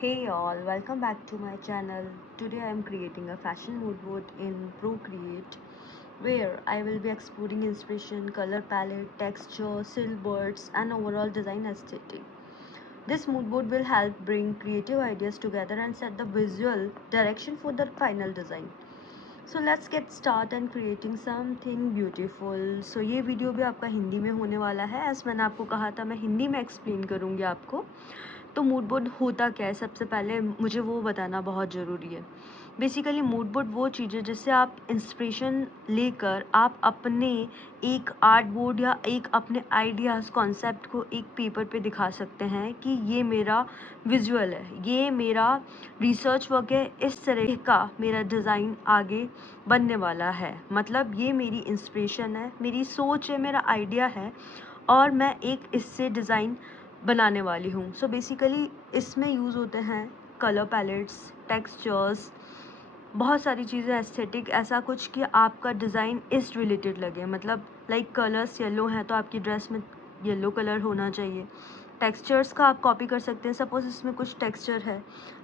Hey all, welcome back to my channel. Today I am creating a fashion mood board in Procreate where I will be exploring inspiration, color palette, texture, silhouettes and overall design aesthetic. This mood board will help bring creative ideas together and set the visual direction for the final design. So let's get start and creating something beautiful. So ये video भी आपका हिंदी में होने वाला है. As मैंने आपको कहा था मैं हिंदी में एक्सप्लेन करूँगी आपको. तो मूड बोर्ड होता क्या है, सबसे पहले मुझे वो बताना बहुत ज़रूरी है. बेसिकली मूड बोर्ड वो चीज़ है जिससे आप इंस्पिरेशन लेकर आप अपने एक आर्ट बोर्ड या एक अपने आइडियाज़ कॉन्सेप्ट को एक पेपर पे दिखा सकते हैं कि ये मेरा विजुअल है, ये मेरा रिसर्च वर्क है, इस तरह का मेरा डिज़ाइन आगे बनने वाला है. मतलब ये मेरी इंस्पिरेशन है, मेरी सोच है, मेरा आइडिया है और मैं एक इससे डिज़ाइन बनाने वाली हूँ. सो बेसिकली इसमें यूज़ होते हैं कलर पैलेट्स, टेक्सचर्स, बहुत सारी चीज़ें, एस्थेटिक, ऐसा कुछ कि आपका डिज़ाइन इस रिलेटेड लगे. मतलब लाइक कलर्स येलो हैं तो आपकी ड्रेस में येलो कलर होना चाहिए. टेक्सचर्स का आप कॉपी कर सकते हैं. सपोज़ इसमें कुछ टेक्सचर है,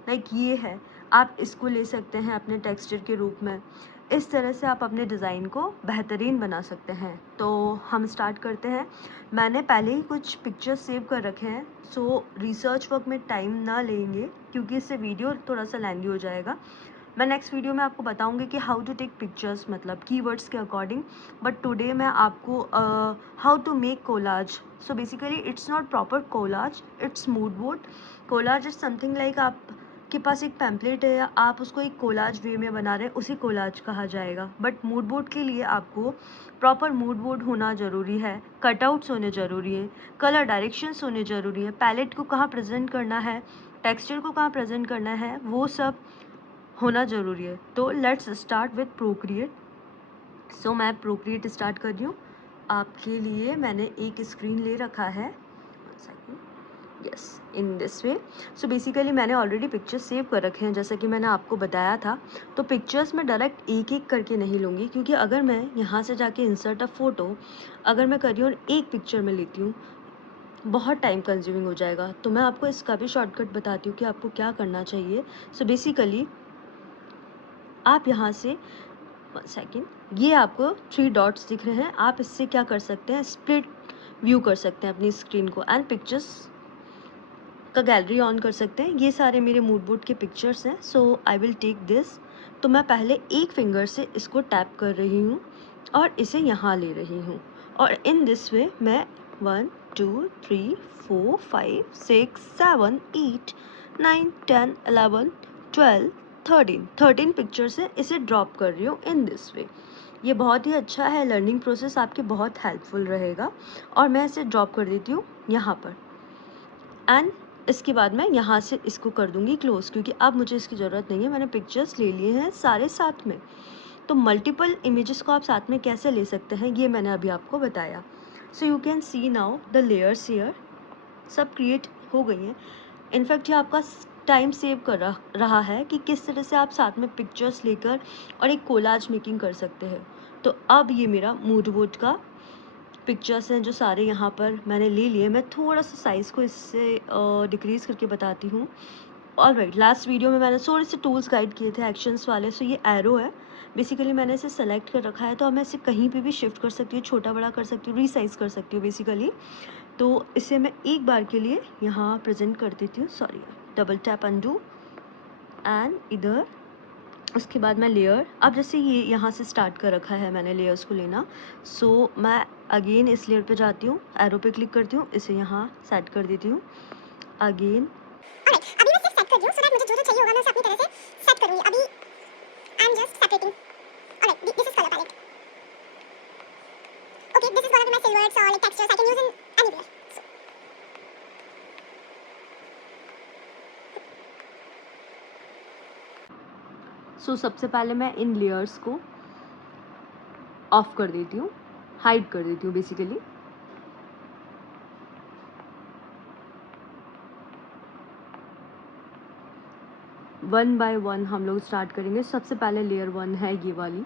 लाइक ये है, आप इसको ले सकते हैं अपने टेक्सचर के रूप में. इस तरह से आप अपने डिज़ाइन को बेहतरीन बना सकते हैं. तो हम स्टार्ट करते हैं. मैंने पहले ही कुछ पिक्चर्स सेव कर रखे हैं. सो रिसर्च वर्क में टाइम ना लेंगे क्योंकि इससे वीडियो थोड़ा सा लेंदी हो जाएगा. मैं नेक्स्ट वीडियो में आपको बताऊंगी कि हाउ टू टेक पिक्चर्स, मतलब कीवर्ड्स के अकॉर्डिंग. बट टुडे मैं आपको how to make collage. So basically it's not proper collage, it's mood board. Collage is something like आपके पास एक पैम्पलेट है या आप उसको एक कोलाज वे में बना रहे हैं, उसी कोलाज कहा जाएगा. बट मूड बोर्ड के लिए आपको प्रॉपर मूड बोर्ड होना ज़रूरी है, कटआउट्स होने ज़रूरी है, कलर डायरेक्शंस होने ज़रूरी है, पैलेट को कहाँ प्रेजेंट करना है, टेक्सचर को कहाँ प्रेजेंट करना है, वो सब होना ज़रूरी है. तो लेट्स स्टार्ट विथ प्रोक्रिएट. सो मैं प्रोक्रिएट स्टार्ट कर रही हूँ. आपके लिए मैंने एक स्क्रीन ले रखा है. Yes, in this way. So basically मैंने ऑलरेडी पिक्चर्स सेव कर रखे हैं जैसा कि मैंने आपको बताया था. तो पिक्चर्स मैं डायरेक्ट एक एक करके नहीं लूँगी क्योंकि अगर मैं यहाँ से जाके इंसर्ट अ फ़ोटो अगर मैं कर रही हूँ और एक पिक्चर में लेती हूँ, बहुत टाइम कंज्यूमिंग हो जाएगा. तो मैं आपको इसका भी शॉर्टकट बताती हूँ कि आपको क्या करना चाहिए. सो बेसिकली आप यहाँ से 1 सेकेंड, ये आपको 3 डॉट्स दिख रहे हैं. आप इससे क्या कर सकते हैं, स्प्लिट व्यू कर सकते हैं अपनी स्क्रीन को एंड पिक्चर्स का गैलरी ऑन कर सकते हैं. ये सारे मेरे मूड बोर्ड के पिक्चर्स हैं. So I will take this. तो मैं पहले एक फिंगर से इसको टैप कर रही हूँ और इसे यहाँ ले रही हूँ और इन दिस वे मैं 1 2 3 4 5 6 7 8 9 10 11 12 13 पिक्चर से इसे ड्रॉप कर रही हूँ इन दिस वे. ये बहुत ही अच्छा है, लर्निंग प्रोसेस आपके बहुत हेल्पफुल रहेगा. और मैं इसे ड्रॉप कर देती हूँ यहाँ पर एंड इसके बाद मैं यहाँ से इसको कर दूँगी क्लोज क्योंकि अब मुझे इसकी ज़रूरत नहीं है. मैंने पिक्चर्स ले लिए हैं सारे साथ में. तो मल्टीपल इमेजेस को आप साथ में कैसे ले सकते हैं ये मैंने अभी आपको बताया. So you can C now the layers here सब क्रिएट हो गई हैं. इनफैक्ट ये आपका टाइम सेव कर रहा है कि किस तरह से आप साथ में पिक्चर्स लेकर और एक कोलाज मेकिंग कर सकते हैं. तो अब ये मेरा मूड बोर्ड का पिक्चर्स हैं जो सारे यहाँ पर मैंने ले लिए. मैं थोड़ा सा साइज़ को इससे डिक्रीज़ करके बताती हूँ. ऑलराइट, लास्ट वीडियो में मैंने थोड़े से टूल्स गाइड किए थे एक्शंस वाले. सो ये एरो है. बेसिकली मैंने इसे सेलेक्ट कर रखा है तो अब मैं इसे कहीं पे भी शिफ्ट कर सकती हूँ, छोटा बड़ा कर सकती हूँ, रीसाइज़ कर सकती हूँ बेसिकली. तो इसे मैं एक बार के लिए यहाँ प्रेजेंट कर देती हूँ. Sorry, double tap undo and इधर. उसके बाद मैं लेयर, अब जैसे ये यहाँ से स्टार्ट कर रखा है मैंने लेयर्स को लेना. सो मैं अगेन इस लेयर पे जाती हूँ, एरो पे क्लिक करती हूँ, इसे यहाँ सेट कर देती हूँ अगेन. ऑलराइट, अभी मैं सिर्फ सेट कर रही हूँ सो दैट मुझे जो जो चाहिए होगा मैं उसे अपनी तरह से सेट करूँगी. अभी I am just separating. Alright, this is colour palette. Okay, this is gonna be my silhouettes और like textures I can use in anywhere. So सबसे पहले मैं इन लेयर्स को ऑफ कर देती हूँ, हाइड कर देती हूँ बेसिकली. वन बाय वन हम लोग स्टार्ट करेंगे. सबसे पहले लेयर 1 है ये वाली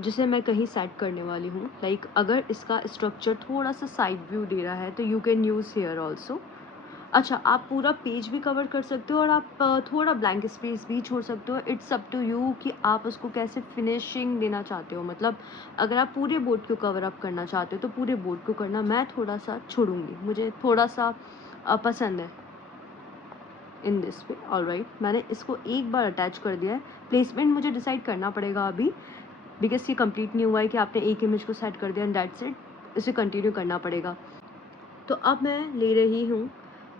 जिसे मैं कहीं सेट करने वाली हूँ. लाइक अगर इसका स्ट्रक्चर थोड़ा सा साइड व्यू दे रहा है तो you can use here also. अच्छा, आप पूरा पेज भी कवर कर सकते हो और आप थोड़ा ब्लैंक स्पेस भी छोड़ सकते हो। इट्स अप टू यू कि आप उसको कैसे फिनिशिंग देना चाहते हो। मतलब अगर आप पूरे बोर्ड को कवर अप करना चाहते हो तो पूरे बोर्ड को करना, मैं थोड़ा सा छोड़ूंगी, मुझे थोड़ा सा पसंद है इन दिस वे। ऑलराइट, मैंने इसको एक बार अटैच कर दिया है। प्लेसमेंट मुझे डिसाइड करना पड़ेगा अभी, बिकॉज ये कंप्लीट नहीं हुआ है कि आपने एक इमेज को सेट कर दिया एंड दैट्स इट, इसे कंटिन्यू करना पड़ेगा। तो अब मैं ले रही हूँ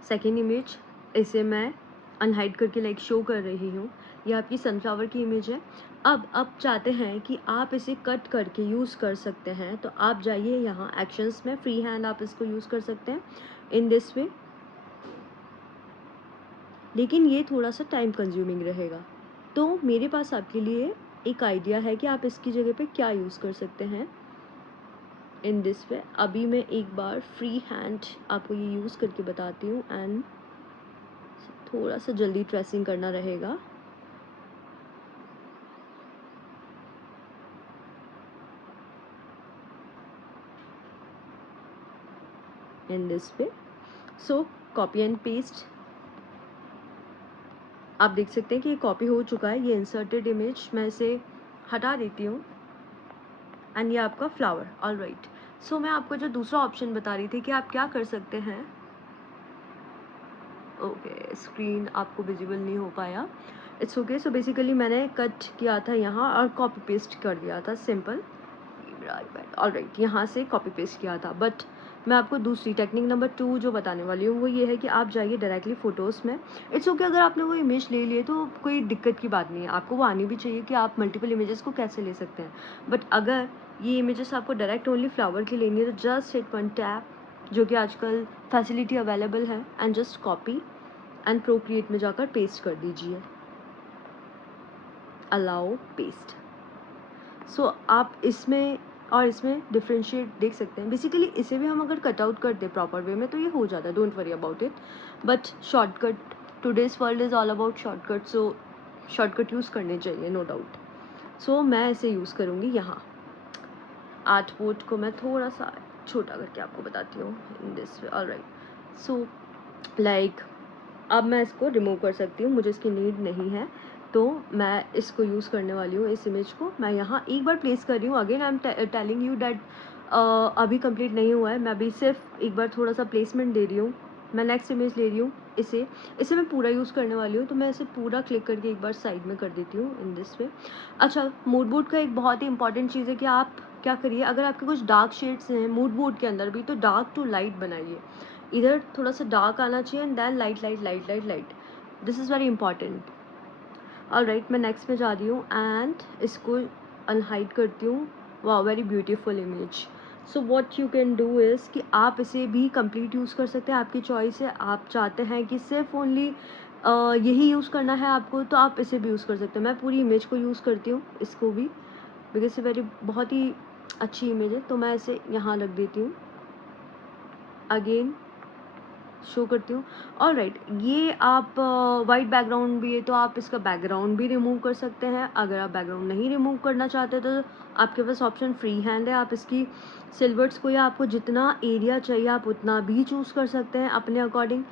सेकेंड इमेज, इसे मैं अनहाइड करके लाइक शो कर रही हूँ। ये आपकी सनफ्लावर की इमेज है। अब चाहते हैं कि आप इसे कट करके यूज़ कर सकते हैं, तो आप जाइए यहाँ एक्शंस में, फ्री हैंड आप इसको यूज़ कर सकते हैं इन दिस वे। लेकिन ये थोड़ा सा टाइम कंज्यूमिंग रहेगा, तो मेरे पास आपके लिए एक आइडिया है कि आप इसकी जगह पे क्या यूज़ कर सकते हैं इन दिस वे। अभी मैं एक बार फ्री हैंड आपको ये यूज़ करके बताती हूँ एंड थोड़ा सा जल्दी ट्रेसिंग करना रहेगा। इन this way, so copy and paste, आप देख सकते हैं कि ये कॉपी हो चुका है। ये इंसर्टेड इमेज, मैं इसे हटा देती हूँ एंड ये आपका फ्लावर। ऑलराइट, सो मैं आपको जो दूसरा ऑप्शन बता रही थी कि आप क्या कर सकते हैं। ओके, स्क्रीन आपको विजिबल नहीं हो पाया, इट्स ओके। सो बेसिकली मैंने कट किया था यहाँ और कॉपी पेस्ट कर दिया था, सिंपल। ऑलराइट, यहाँ से कॉपी पेस्ट किया था। बट मैं आपको दूसरी टेक्निक नंबर 2 जो बताने वाली हूँ वो ये है कि आप जाइए डायरेक्टली फ़ोटोज़ में। इट्स ओके, अगर आपने वो इमेज ले लिए तो कोई दिक्कत की बात नहीं है, आपको वो आनी भी चाहिए कि आप मल्टीपल इमेजेस को कैसे ले सकते हैं। बट अगर ये इमेजेस आपको डायरेक्ट ओनली फ्लावर की लेनी है तो जस्ट हिट वन टैप, जो कि आजकल फैसिलिटी अवेलेबल है, and just copy and Procreate में जाकर पेस्ट कर दीजिए, अलाउ पेस्ट। सो आप इसमें और इसमें डिफ्रेंशिएट देख सकते हैं। बेसिकली इसे भी हम अगर कट आउट कर दें प्रॉपर वे में तो ये हो जाता है, don't worry about it. But shortcut, today's world is all about shortcut, so shortcut use करने चाहिए, नो डाउट। सो मैं इसे यूज़ करूँगी यहाँ। आर्ट बोर्ड को मैं थोड़ा सा छोटा करके आपको बताती हूँ इन this way. Alright, so like अब मैं इसको रिमूव कर सकती हूँ, मुझे इसकी नीड नहीं है, तो मैं इसको यूज़ करने वाली हूँ। इस इमेज को मैं यहाँ एक बार प्लेस कर रही हूँ। Again I am telling you that अभी कंप्लीट नहीं हुआ है, मैं अभी सिर्फ एक बार थोड़ा सा प्लेसमेंट दे रही हूँ। मैं नेक्स्ट इमेज ले रही हूँ, इसे मैं पूरा यूज़ करने वाली हूँ, तो मैं इसे पूरा क्लिक करके एक बार साइड में कर देती हूँ इन दिस वे। अच्छा, मूड बोर्ड का एक बहुत ही इंपॉर्टेंट चीज़ है कि आप क्या करिए, अगर आपके कुछ डार्क शेड्स हैं मूड बोर्ड के अंदर भी, तो डार्क टू लाइट बनाइए। इधर थोड़ा सा डार्क आना चाहिए and then light light light light light, this is very important. Alright, मैं नेक्स्ट में जा रही हूँ एंड इसको अनहाइड करती हूँ। वाह, very beautiful image. So what you can do is कि आप इसे भी कंप्लीट यूज़ कर सकते हैं, आपकी चॉइस है। आप चाहते हैं कि सिर्फ ओनली यही यूज़ करना है आपको, तो आप इसे भी यूज़ कर सकते हैं। मैं पूरी इमेज को यूज़ करती हूँ, इसको भी, बिकॉज ये बहुत ही अच्छी इमेज है, तो मैं इसे यहाँ रख देती हूँ। अगेन शो करती हूँ। ऑलराइट, ये आप वाइट बैकग्राउंड भी है तो आप इसका बैकग्राउंड भी रिमूव कर सकते हैं। अगर आप बैकग्राउंड नहीं रिमूव करना चाहते तो आपके पास ऑप्शन फ्री हैंड है, आप इसकी सिल्वर्स को या आपको जितना एरिया चाहिए आप उतना भी चूज़ कर सकते हैं अपने अकॉर्डिंग।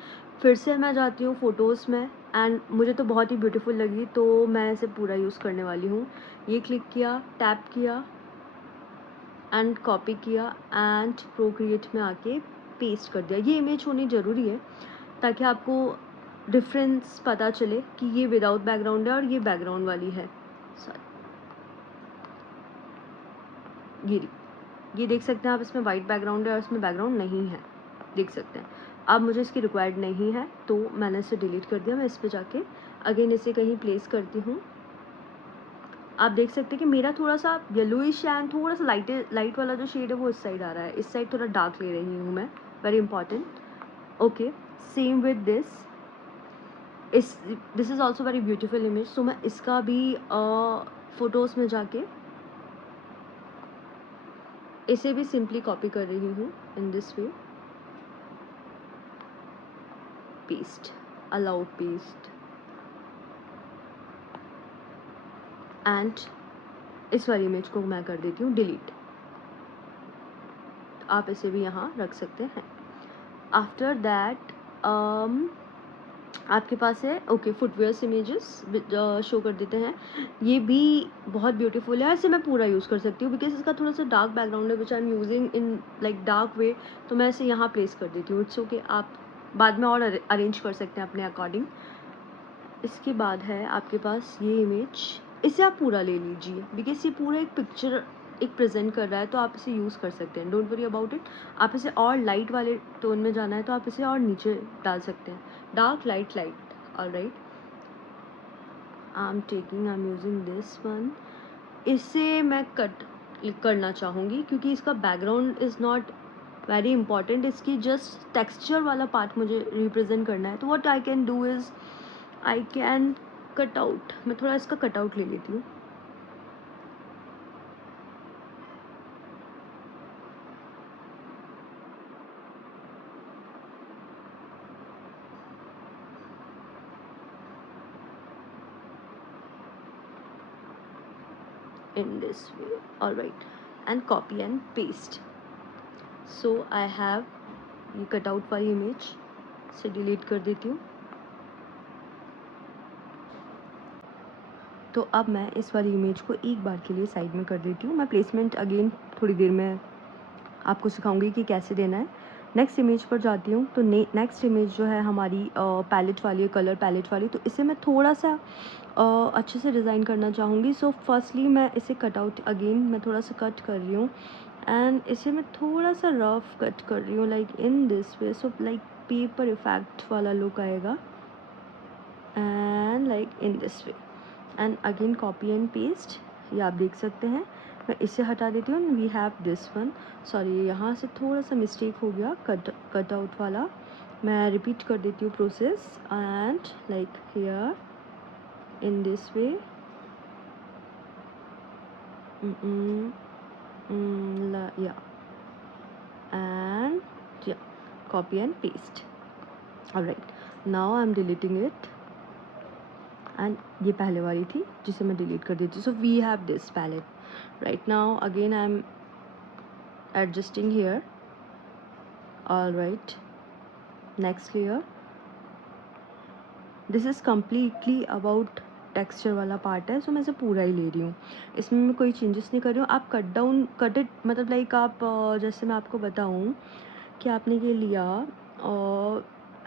फिर से मैं जाती हूँ फ़ोटोज़ में एंड मुझे तो बहुत ही ब्यूटीफुल लगी, तो मैं इसे पूरा यूज़ करने वाली हूँ। ये क्लिक किया, टैप किया एंड कॉपी किया एंड प्रोक्रिएट में आके पेस्ट कर दिया। ये इमेज होनी ज़रूरी है ताकि आपको डिफरेंस पता चले कि ये विदाउट बैकग्राउंड है और ये बैकग्राउंड वाली है। सॉरी, ये देख सकते हैं आप, इसमें वाइट बैकग्राउंड है और इसमें बैकग्राउंड नहीं है, देख सकते हैं। अब मुझे इसकी रिक्वायर्ड नहीं है तो मैंने इसे डिलीट कर दिया। मैं इस पर जाके अगेन इसे कहीं प्लेस करती हूँ। आप देख सकते हैं कि मेरा थोड़ा सा येलोइश एंड थोड़ा सा लाइट वाला जो शेड है वो इस साइड आ रहा है, इस साइड थोड़ा डार्क ले रही हूँ मैं, very important. Okay, same with this is also very beautiful image. So मैं इसका भी फ़ोटोज़ में जाके इसे भी सिंपली कॉपी कर रही हूँ इन this way, paste, allow paste and इस वाली इमेज को मैं कर देती हूँ डिलीट। आप इसे भी यहाँ रख सकते हैं। आफ्टर दैट आपके पास है ओके फुटवेयर्स इमेजेस शो कर देते हैं। ये भी बहुत ब्यूटीफुल है, ऐसे मैं पूरा यूज़ कर सकती हूँ बिकॉज इसका थोड़ा सा डार्क बैकग्राउंड है which I am using in like dark way, तो मैं इसे यहाँ प्लेस कर देती हूँ। इट्स ओके, आप बाद में और अरेंज कर सकते हैं अपने अकॉर्डिंग। इसके बाद है आपके पास ये इमेज, इसे आप पूरा ले लीजिए बिकॉज ये पूरा एक पिक्चर एक प्रेजेंट कर रहा है, तो आप इसे यूज़ कर सकते हैं। Don't worry about it. आप इसे और लाइट वाले टोन में जाना है तो आप इसे और नीचे डाल सकते हैं, dark light light. Alright, I am using this one. इसे मैं कट करना चाहूँगी क्योंकि इसका background is not very important, इसकी जस्ट टेक्सचर वाला पार्ट मुझे रिप्रेजेंट करना है। तो what I can do is I can cut out, मैं थोड़ा इसका कट आउट ले लेती हूँ। in this way, all right, and copy and paste. So I have ये कट आउट वाली इमेज से डिलीट कर देती हूँ। तो अब मैं इस वाली इमेज को एक बार के लिए साइड में कर देती हूँ। मैं प्लेसमेंट अगेन थोड़ी देर में आपको सिखाऊंगी कि कैसे देना है। नेक्स्ट इमेज पर जाती हूँ। तो नेक्स्ट इमेज जो है हमारी पैलेट वाली है, कलर पैलेट वाली, तो इसे मैं थोड़ा सा अच्छे से डिज़ाइन करना चाहूँगी। सो फर्स्टली मैं इसे कट आउट अगेन मैं थोड़ा सा कट कर रही हूँ एंड इसे मैं थोड़ा सा रफ कट कर रही हूँ like in this way, so like paper effect वाला लुक आएगा and like in this way and again copy and paste. ये आप देख सकते हैं। मैं इसे हटा देती हूँ। We have this one, sorry यहाँ से थोड़ा सा मिस्टेक हो गया कट आउट वाला। मैं रिपीट कर देती हूँ process and like here in this way, yeah, and yeah, copy and paste. All right, now I'm deleting it and ये पहले वाली थी जिसे मैं delete कर देती हूँ। So we have this palette right now. Again I'm adjusting here. All right, next layer. This is completely about texture वाला पार्ट है, सो मैं इसे पूरा ही ले रही हूँ। इसमें मैं कोई चेंजेस नहीं कर रही हूँ। आप कट इट मतलब लाइक आप जैसे मैं आपको बताऊँ कि आपने ये लिया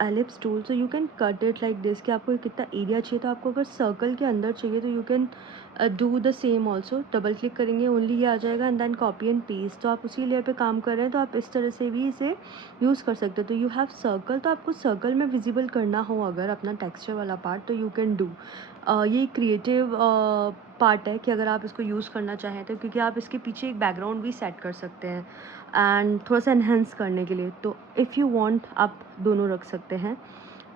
ellipse tool, so you can cut it like this कि आपको कितना एरिया चाहिए। तो आपको अगर सर्कल के अंदर चाहिए तो you can do the same also. Double click करेंगे ओनली ये आ जाएगा and then copy and paste. तो आप उसी लेयर पे काम कर रहे हैं तो आप इस तरह से भी इसे यूज़ कर सकते हो। तो यू हैव सर्कल, तो आपको सर्कल में विजिबल करना हो अगर अपना टेक्सचर वाला पार्ट तो यू कैन डू। ये क्रिएटिव पार्ट है कि अगर आप इसको यूज़ करना चाहें तो, क्योंकि आप इसके पीछे एक बैकग्राउंड भी सेट कर सकते हैं एंड थोड़ा सा इन्हेंस करने के लिए। तो इफ़ यू वांट आप दोनों रख सकते हैं।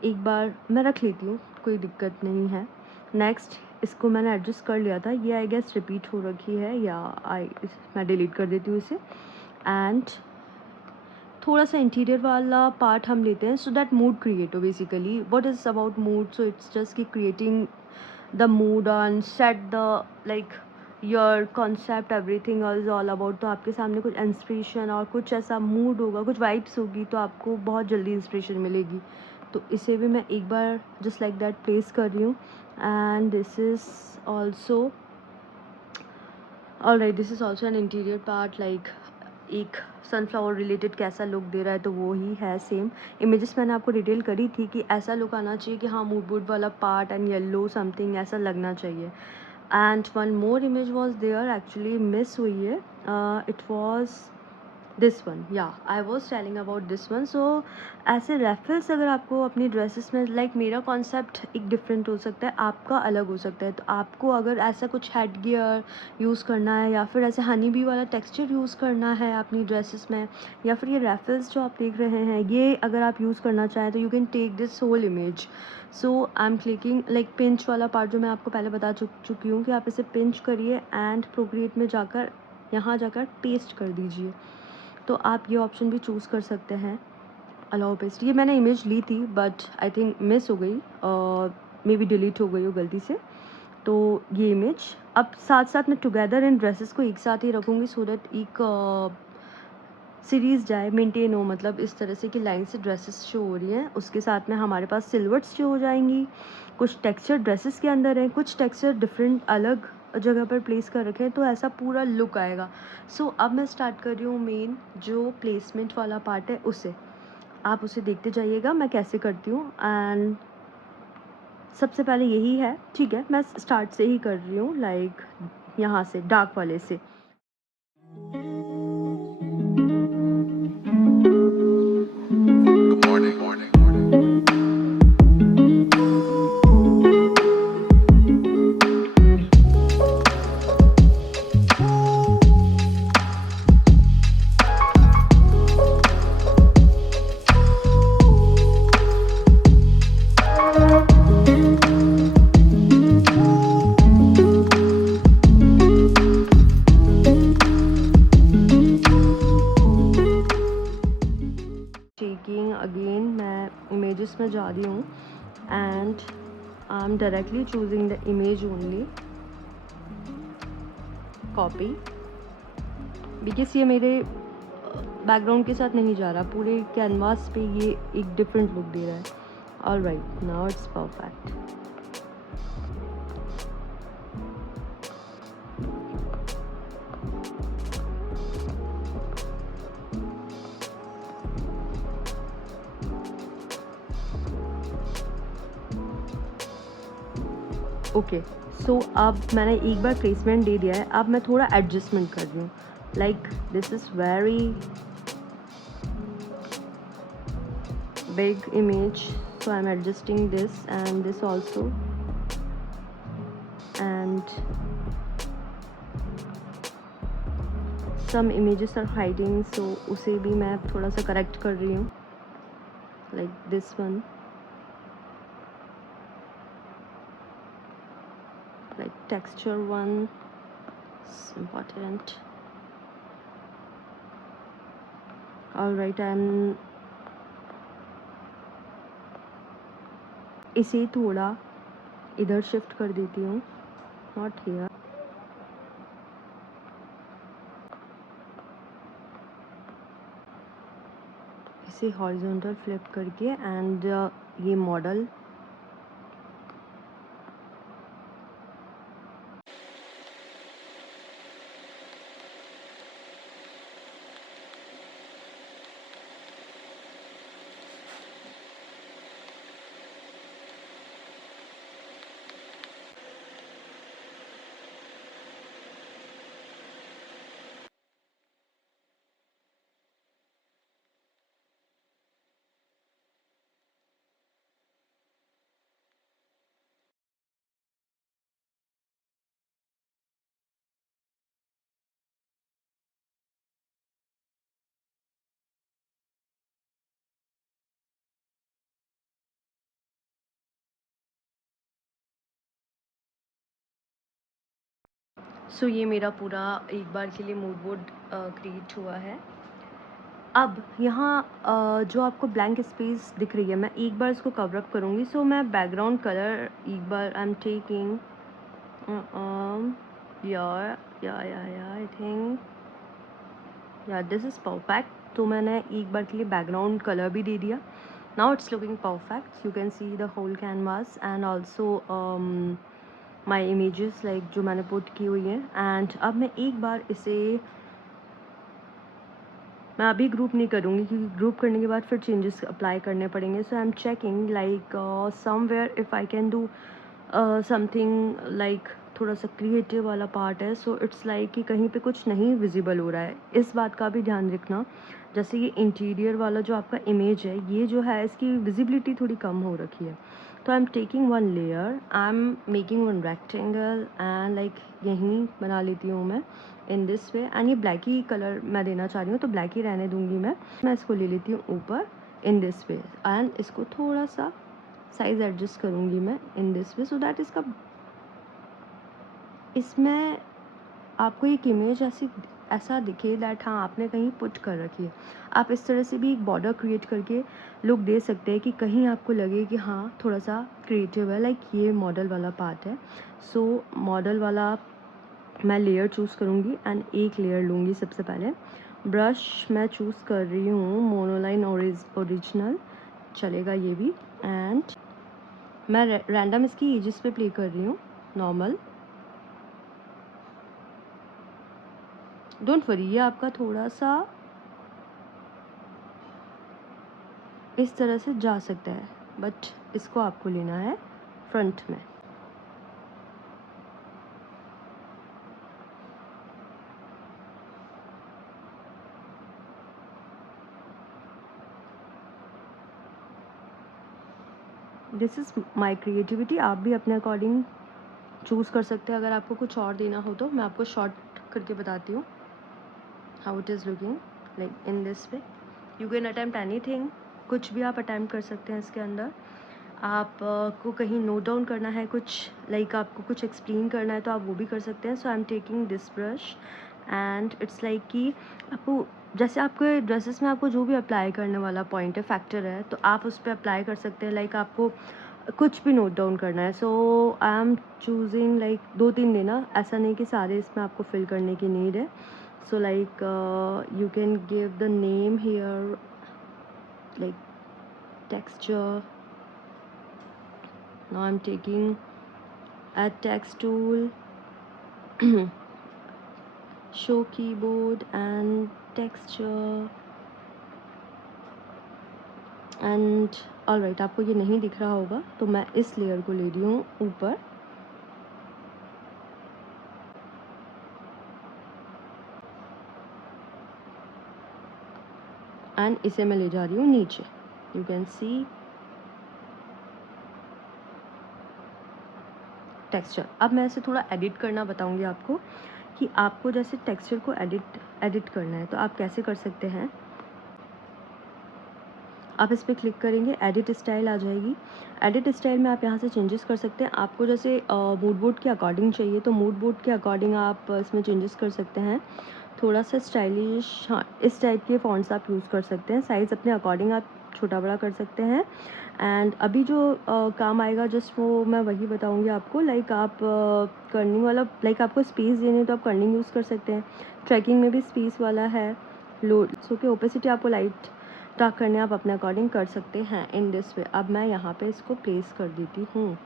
एक बार मैं रख लेती हूँ, कोई दिक्कत नहीं है। नेक्स्ट इसको मैंने एडजस्ट कर लिया था, ये आई गेस रिपीट हो रखी है या मैं डिलीट कर देती हूँ इसे एंड थोड़ा सा इंटीरियर वाला पार्ट हम लेते हैं सो दैट मूड क्रिएट हो। Basically what is about mood, so it's just कि creating the mood and set the like your concept everything is all about. तो आपके सामने कुछ इंस्पिरेशन और कुछ ऐसा मूड होगा, कुछ वाइब्स होगी, तो आपको बहुत जल्दी इंस्पिरेशन मिलेगी। तो इसे भी मैं एक बार जस्ट लाइक दैट प्लेस कर रही हूँ and this is also alright, this is also an interior part like एक सनफ्लावर रिलेटेड कैसा लुक दे रहा है तो वो ही है सेम। इमेजेस मैंने आपको डिटेल करी थी कि ऐसा लुक आना चाहिए कि हाँ मूड वुड वाला पार्ट एंड येलो समथिंग ऐसा लगना चाहिए। And one more image was there, actually miss हुई है। इट वॉज दिस वन, या I was telling about this one. So ऐसे रेफल्स अगर आपको अपनी ड्रेसेस में लाइक मेरा कॉन्सेप्ट एक डिफरेंट हो सकता है, आपका अलग हो सकता है। तो आपको अगर ऐसा कुछ हेड गियर यूज़ करना है या फिर ऐसे हनी बी वाला टेक्सचर यूज़ करना है अपनी ड्रेसेस में, या फिर ये रेफल्स जो आप देख रहे हैं ये अगर आप यूज़ करना चाहें तो you can take this whole image. So I am clicking like pinch वाला पार्ट जो मैं आपको पहले बता चुकी हूँ कि आप इसे पिंच करिए एंड प्रोक्रिएट में जाकर यहाँ जाकर पेस्ट कर दीजिए। तो आप ये ऑप्शन भी चूज़ कर सकते हैं, अलाउ पेस्ट। ये मैंने इमेज ली थी बट आई थिंक मिस हो गई और मे बी डिलीट हो गई हो गलती से। तो ये इमेज अब साथ साथ मैं टुगेदर इन ड्रेसेस को एक साथ ही रखूँगी सो दैट एक सीरीज़ जाए, मेंटेन हो, मतलब इस तरह से कि लाइन से ड्रेसेस शो हो रही हैं। उसके साथ में हमारे पास सिल्हूट्स शो हो जाएंगी। कुछ टेक्सचर ड्रेसेस के अंदर हैं, कुछ टेक्सचर डिफरेंट अलग जगह पर प्लेस कर रखे हैं, तो ऐसा पूरा लुक आएगा। सो अब मैं स्टार्ट कर रही हूँ मेन जो प्लेसमेंट वाला पार्ट है उसे। आप उसे देखते जाइएगा मैं कैसे करती हूँ। एंड सबसे पहले यही है, ठीक है, मैं स्टार्ट से ही कर रही हूँ, लाइक यहाँ से डार्क वाले से। टेकिंग अगेन मैं इमेजेस में जा रही हूँ and I am directly choosing the image only, copy, because ये मेरे बैकग्राउंड के साथ नहीं जा रहा, पूरे कैनवास पे ये एक डिफरेंट लुक दे रहा है। Alright, now it's perfect. Okay, so अब मैंने एक बार प्लेसमेंट दे दिया है, अब मैं थोड़ा एडजस्टमेंट कर रही हूँ। Like this is very big image, so I'm adjusting this and this also, and some images are hiding, so उसे भी मैं थोड़ा सा करेक्ट कर रही हूँ, like this one, like texture one is important. Alright, I'm इसे थोड़ा इधर शिफ्ट कर देती हूँ, नॉट हियर। इसे हॉरिजॉन्टल फ्लिप करके एंड ये मॉडल सो ये मेरा पूरा एक बार के लिए मूड बोर्ड क्रिएट हुआ है। अब यहाँ जो आपको ब्लैंक स्पेस दिख रही है, मैं एक बार इसको कवर अप करूँगी। सो मैं बैकग्राउंड कलर एक बार आई एम टेकिंग या आई थिंक या दिस इज़ परफेक्ट। तो मैंने एक बार के लिए बैकग्राउंड कलर भी दे दिया। Now it's looking perfect, you can see the whole canvas and also my images like जो मैंने पुट की हुई हैं। एंड अब मैं एक बार इसे, मैं अभी ग्रुप नहीं करूँगी क्योंकि ग्रुप करने के बाद फिर चेंजेस अप्लाई करने पड़ेंगे। So I am checking like somewhere if I can do something like थोड़ा सा क्रिएटिव वाला पार्ट है। सो इट्स लाइक कि कहीं पे कुछ नहीं विजिबल हो रहा है, इस बात का भी ध्यान रखना। जैसे ये इंटीरियर वाला जो आपका इमेज है, ये जो है इसकी विजिबिलिटी थोड़ी कम हो रखी है। तो आई am taking one layer, I am making one rectangle and like यहीं बना लेती हूँ मैं इन दिस वे। एंड ये ब्लैक ही कलर मैं देना चाह रही हूँ तो ब्लैक ही रहने दूँगी मैं इसको ले लेती हूँ ऊपर इन दिस वे एंड इसको थोड़ा सा साइज़ एडजस्ट करूँगी मैं इन दिस वे, सो दैट इसमें आपको एक इमेज ऐसा दिखे दैट हाँ आपने कहीं पुट कर रखी है। आप इस तरह से भी एक बॉर्डर क्रिएट करके लुक दे सकते हैं कि कहीं आपको लगे कि हाँ थोड़ा सा क्रिएटिव है, लाइक ये मॉडल वाला पार्ट है। सो मॉडल वाला मैं लेयर चूज़ करूँगी एंड एक लेयर लूँगी सबसे पहले, ब्रश मैं चूज़ कर रही हूँ मोनोलाइन ओरिजिनल, चलेगा ये भी। एंड मैं रैंडम इसकी एजेस पे प्ले कर रही हूँ, नॉर्मल। डोंट वरी, ये आपका थोड़ा सा इस तरह से जा सकता है, बट इसको आपको लेना है फ्रंट में। This is my creativity. आप भी अपने अकॉर्डिंग चूज़ कर सकते हैं। अगर आपको कुछ और देना हो तो मैं आपको शॉर्ट करके बताती हूँ how it is looking like in this way. You can attempt anything, कुछ भी आप अटेम्प्ट कर सकते हैं इसके अंदर। आप को कहीं नोट डाउन करना है कुछ, लाइक आपको कुछ एक्सप्लेन करना है तो आप वो भी कर सकते हैं। So I am taking this brush and it's like कि आपको जैसे आपके ड्रेसेस में आपको जो भी अप्लाई करने वाला पॉइंट है, फैक्टर है, तो आप उस पर अप्लाई कर सकते हैं। लाइक आपको कुछ भी नोट डाउन करना है। So I am choosing like 2-3 देना, ऐसा नहीं कि सारे इसमें आपको फिल करने की नीड है। So like you can give the name here, like texture. Now I'm taking a text tool, show keyboard and texture and alright, आपको ये नहीं दिख रहा होगा तो मैं इस लेयर को ले रही हूँ ऊपर एंड इसे मैं ले जा रही हूँ नीचे। You can C texture. अब मैं इसे थोड़ा एडिट करना बताऊँगी आपको कि आपको जैसे टेक्सचर को एडिट करना है तो आप कैसे कर सकते हैं। आप इस पर क्लिक करेंगे, एडिट स्टाइल आ जाएगी। एडिट स्टाइल में आप यहाँ से चेंजेस कर सकते हैं। आपको जैसे मूड बोर्ड के अकॉर्डिंग चाहिए तो मूड बोर्ड के अकॉर्डिंग आप इसमें चेंजेस कर सकते हैं। थोड़ा सा स्टाइलिश, हाँ, इस टाइप के फॉन्ट्स आप यूज़ कर सकते हैं। साइज़ अपने अकॉर्डिंग आप छोटा बड़ा कर सकते हैं। एंड अभी जो काम आएगा जस्ट वो मैं वही बताऊंगी आपको। लाइक आप कर्निंग वाला, लाइक आपको स्पेस देनी है तो आप कर्निंग यूज़ कर सकते हैं। ट्रैकिंग में भी स्पेस वाला है। लो सो के ओपेसिटी आपको लाइट डार्क करने आप अपने अकॉर्डिंग कर सकते हैं इन दिस वे। अब मैं यहाँ पे इसको प्लेस कर देती हूँ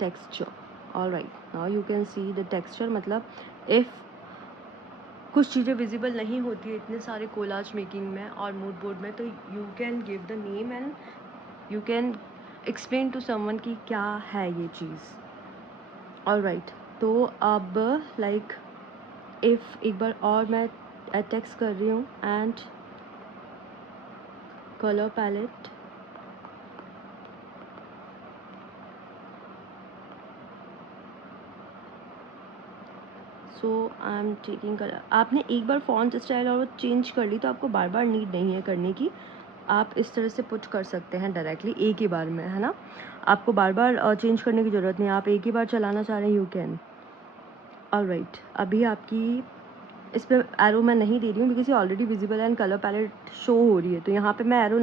texture. Alright, now you can see the texture. मतलब इफ़ कुछ चीज़ें विजिबल नहीं होती है इतने सारे कोलाज मेकिंग में और मूड बोर्ड में, तो you can give the name and you can explain to someone कि क्या है ये चीज़। ऑलराइट, तो अब लाइक इफ़ एक बार और मैं टेक्स्ट कर रही हूँ and color palette, so I am taking colour. आपने एक बार फॉन्ट स्टाइल और चेंज कर ली तो आपको बार बार नीड नहीं है करने की। आप इस तरह से पुट कर सकते हैं डायरेक्टली एक ही बार में, है ना। आपको बार बार चेंज करने की ज़रूरत नहीं है। आप एक ही बार चलाना चाह रहे हैं, यू कैन। ऑलराइट, अभी आपकी इस पर एरो मैं नहीं दे रही हूँ बिकॉज ये ऑलरेडी विजिबल है एंड कलर पैलेट शो हो रही है, तो यहाँ पे मैं एरो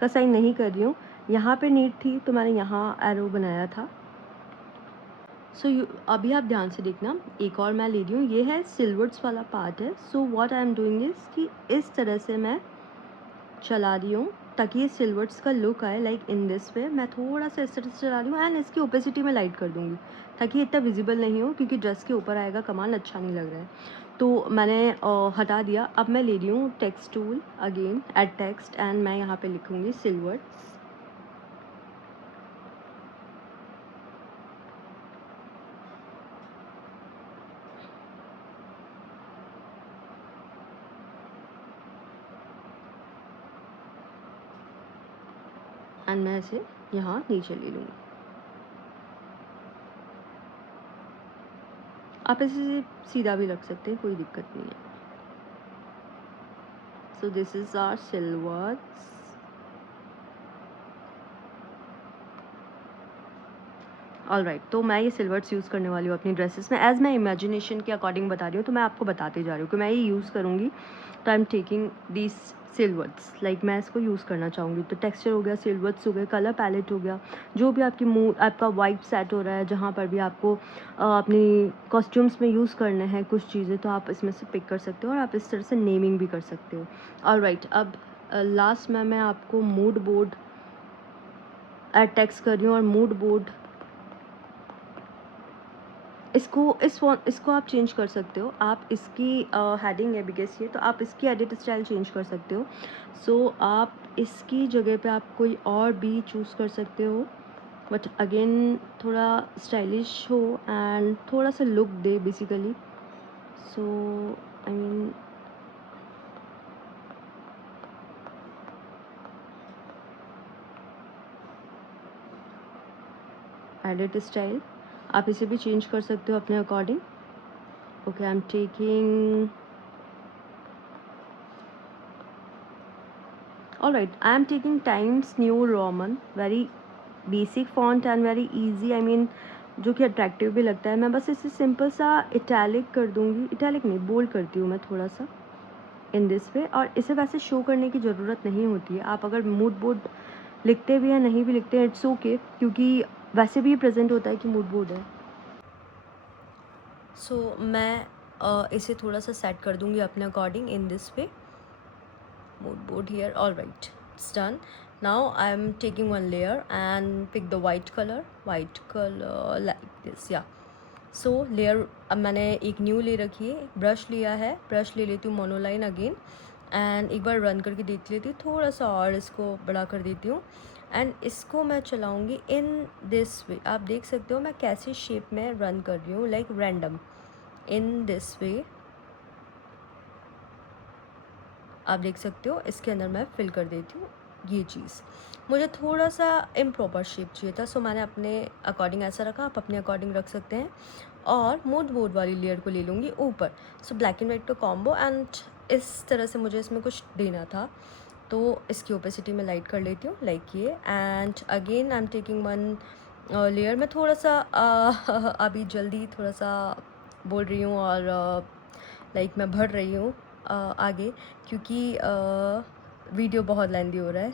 का साइन नहीं कर रही हूँ। यहाँ पे नीड थी तो मैंने यहाँ एरो बनाया था। सो अभी आप ध्यान से देखना, एक और मैं ले रही हूँ, ये है सिल्वर्स वाला पार्ट है। So what I am doing is कि इस तरह से मैं चला रही हूँ ताकि ये सिल्वर्स का लुक आए। लाइक इन दिस वे मैं थोड़ा सा इस तरह से चला रही हूँ एंड इसकी ओपेसिटी में लाइट कर दूँगी ताकि इतना विजिबल नहीं हो, क्योंकि ड्रेस के ऊपर आएगा कमाल, अच्छा नहीं लग रहा है। तो मैंने हटा दिया। अब मैं ले रही हूँ text tool, again add text, and मैं यहाँ पे लिखूँगी सिल्वर्स। एंड मैं इसे यहाँ नीचे ले लूँगी। आप इसे सीधा भी रख सकते हैं, कोई दिक्कत नहीं है। So this is our silvers. Alright, तो मैं ये सिल्वर्स यूज़ करने वाली हूँ अपनी ड्रेसेस में। एज मैं इमेजिनेशन के अकॉर्डिंग बता रही हूँ तो मैं आपको बताते जा रही हूँ कि मैं ये यूज़ करूँगी। तो आई am taking this silvers, like मैं इसको यूज़ करना चाहूँगी। तो टेक्सचर हो गया, सिल्वर्स हो गए, कलर पैलेट हो गया, जो भी आपकी मूड आपका वाइब सेट हो रहा है, जहाँ पर भी आपको अपनी कॉस्ट्यूम्स में यूज़ करने हैं कुछ चीज़ें, तो आप इसमें से पिक कर सकते हो और आप इस तरह से नेमिंग भी कर सकते हो। ऑलराइट, अब लास्ट में मैं आपको मूड बोर्ड टेक्स्ट कर रही हूँ, और मूड बोर्ड इसको आप चेंज कर सकते हो। आप इसकी हेडिंग है बिगेस्ट ये, तो आप इसकी एडिट स्टाइल चेंज कर सकते हो। सो आप इसकी जगह पे आप कोई और भी चूज़ कर सकते हो, बट अगेन थोड़ा स्टाइलिश हो एंड थोड़ा सा look they basically. So I mean edit style आप इसे भी चेंज कर सकते हो अपने according. Okay, I am taking Alright, I am taking Times New Roman, very basic font and very easy, I mean जो कि अट्रैक्टिव भी लगता है। मैं बस इसे सिंपल सा इटैलिक कर दूँगी, इटैलिक नहीं बोल्ड करती हूँ मैं थोड़ा सा इन दिस वे, और इसे वैसे शो करने की ज़रूरत नहीं होती है। आप अगर मूड बोर्ड लिखते भी या नहीं भी लिखते हैं इट्स ओके, क्योंकि वैसे भी प्रेजेंट होता है कि मूड बोर्ड है। सो मैं इसे थोड़ा सा सेट कर दूँगी अपने according in this way, mood board here. All right, it's done. Now I am taking one layer and pick the white color like this, yeah. So layer, अब मैंने एक न्यू ले रखी है, ब्रश लिया है, ब्रश ले लेती हूँ मोनोलाइन अगेन, एंड एक बार रन करके देख लेती हूँ, थोड़ा सा और इसको बड़ा कर देती हूँ, एंड इसको मैं चलाऊँगी इन दिस वे। आप देख सकते हो मैं कैसी शेप में रन कर रही हूँ, लाइक रैंडम इन दिस वे। आप देख सकते हो इसके अंदर मैं फिल कर देती हूँ ये चीज़। मुझे थोड़ा सा इम्प्रॉपर शेप चाहिए था, सो मैंने अपने अकॉर्डिंग ऐसा रखा, आप अपने अकॉर्डिंग रख सकते हैं। और मूड बोर्ड वाली लेयर को ले लूँगी ऊपर, सो ब्लैक एंड वाइट का कॉम्बो, एंड इस तरह से मुझे इसमें कुछ देना था, तो इसकी ओपेसिटी में लाइट कर लेती हूँ लाइक ये। And again I am taking one layer. मैं थोड़ा सा अभी जल्दी थोड़ा सा बोल रही हूँ, और लाइक मैं बढ़ रही हूँ आगे, क्योंकि वीडियो बहुत लेंदी हो रहा है।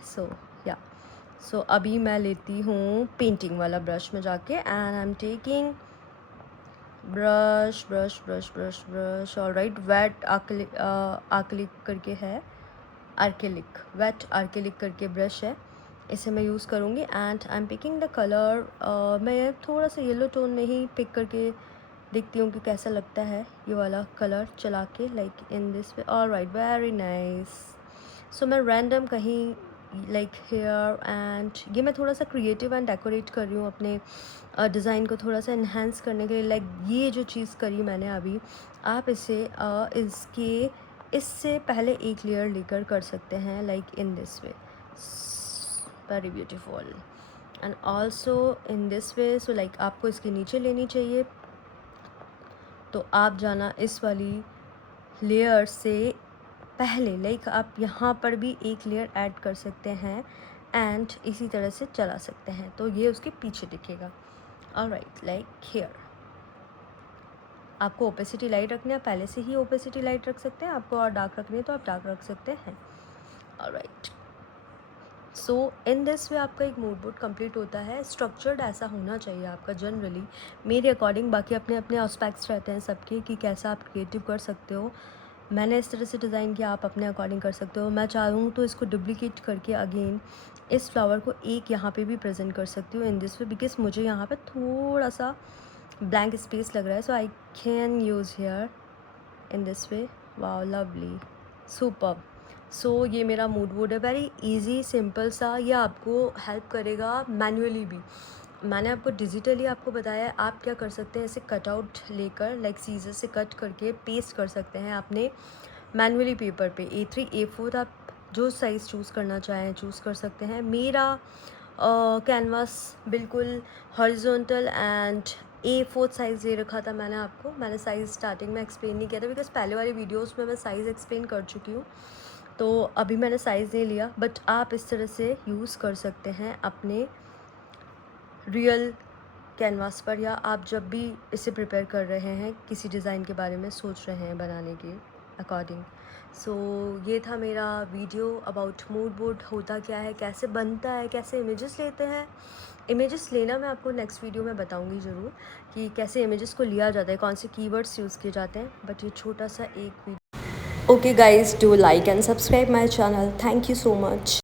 सो अभी मैं लेती हूँ पेंटिंग वाला ब्रश में जाके, and I am taking brush brush brush brush brush alright, wet acrylic करके है, आर्केलिक वेट आर्केलिक करके ब्रश है, इसे मैं यूज़ करूँगी। And I am picking the colour, मैं थोड़ा सा येलो टोन में ही पिक करके देखती हूँ कि कैसा लगता है ये वाला कलर चला के, like in this way. Alright, very nice. So मैं रैंडम कहीं लाइक हेयर, एंड ये मैं थोड़ा सा क्रिएटिव एंड डेकोरेट कर रही हूँ अपने डिज़ाइन को थोड़ा सा इन्हेंस करने के लिए। लाइक ये जो चीज़ करी मैंने अभी, आप इसे इससे पहले एक लेयर लेकर कर सकते हैं, like in this way, very beautiful. And also in this way, so like आपको इसके नीचे लेनी चाहिए, तो आप जाना इस वाली लेयर से पहले, लाइक आप यहाँ पर भी एक लेयर ऐड कर सकते हैं, एंड इसी तरह से चला सकते हैं, तो ये उसके पीछे दिखेगा। Alright, like here. आपको ओपेसिटी लाइट रखनी है, पहले से ही ओपेसिटी लाइट रख सकते हैं, आपको और डार्क रखनी है तो आप डार्क रख सकते हैं। ऑलराइट, सो इन दिस वे आपका एक मूड बोर्ड कंप्लीट होता है। स्ट्रक्चर्ड ऐसा होना चाहिए आपका जनरली, मेरे अकॉर्डिंग। बाकी अपने अपने एस्पेक्ट्स रहते हैं सबके कि कैसा आप क्रिएटिव कर सकते हो। मैंने इस तरह से डिज़ाइन किया, आप अपने अकॉर्डिंग कर सकते हो। मैं चाहूँ तो इसको डुप्लीकेट करके अगेन इस फ्लावर को एक यहाँ पे भी प्रेजेंट कर सकती हूँ इन दिस वे, बिकॉज मुझे यहाँ पे थोड़ा सा ब्लैंक स्पेस लग रहा है, so I can use here in this way. Wow, lovely, superb. So ये मेरा मूड बोर्ड है, वेरी इजी सिंपल सा। ये आपको हेल्प करेगा मैनुअली भी। मैंने आपको डिजिटली आपको बताया है, आप क्या कर सकते हैं, इसे कटआउट लेकर लाइक सीजर से कट करके पेस्ट कर सकते हैं अपने मैनुअली पेपर पे। A3 A4 आप जो साइज़ चूज़ करना चाहें चूज़ कर सकते हैं। मेरा कैनवास बिल्कुल हॉरिजॉन्टल एंड A4 साइज़ ले रखा था मैंने आपको। मैंने साइज़ स्टार्टिंग में एक्सप्लेन नहीं किया था, बिकॉज पहले वाली वीडियोस में मैं साइज़ एक्सप्लेन कर चुकी हूँ, तो अभी मैंने साइज़ नहीं लिया। बट आप इस तरह से यूज़ कर सकते हैं अपने रियल कैनवास पर, या आप जब भी इसे प्रिपेयर कर रहे हैं, किसी डिज़ाइन के बारे में सोच रहे हैं बनाने की। अकॉर्डिंग। सो ये था मेरा वीडियो अबाउट मूड बोर्ड होता क्या है, कैसे बनता है, कैसे इमेजेस लेते हैं। इमेजेस लेना मैं आपको नेक्स्ट वीडियो में बताऊंगी ज़रूर कि कैसे इमेजेस को लिया जाता है, कौन से कीवर्ड्स यूज़ किए जाते हैं। बट ये छोटा सा एक video. Okay guys, do like and subscribe my channel. Thank you so much.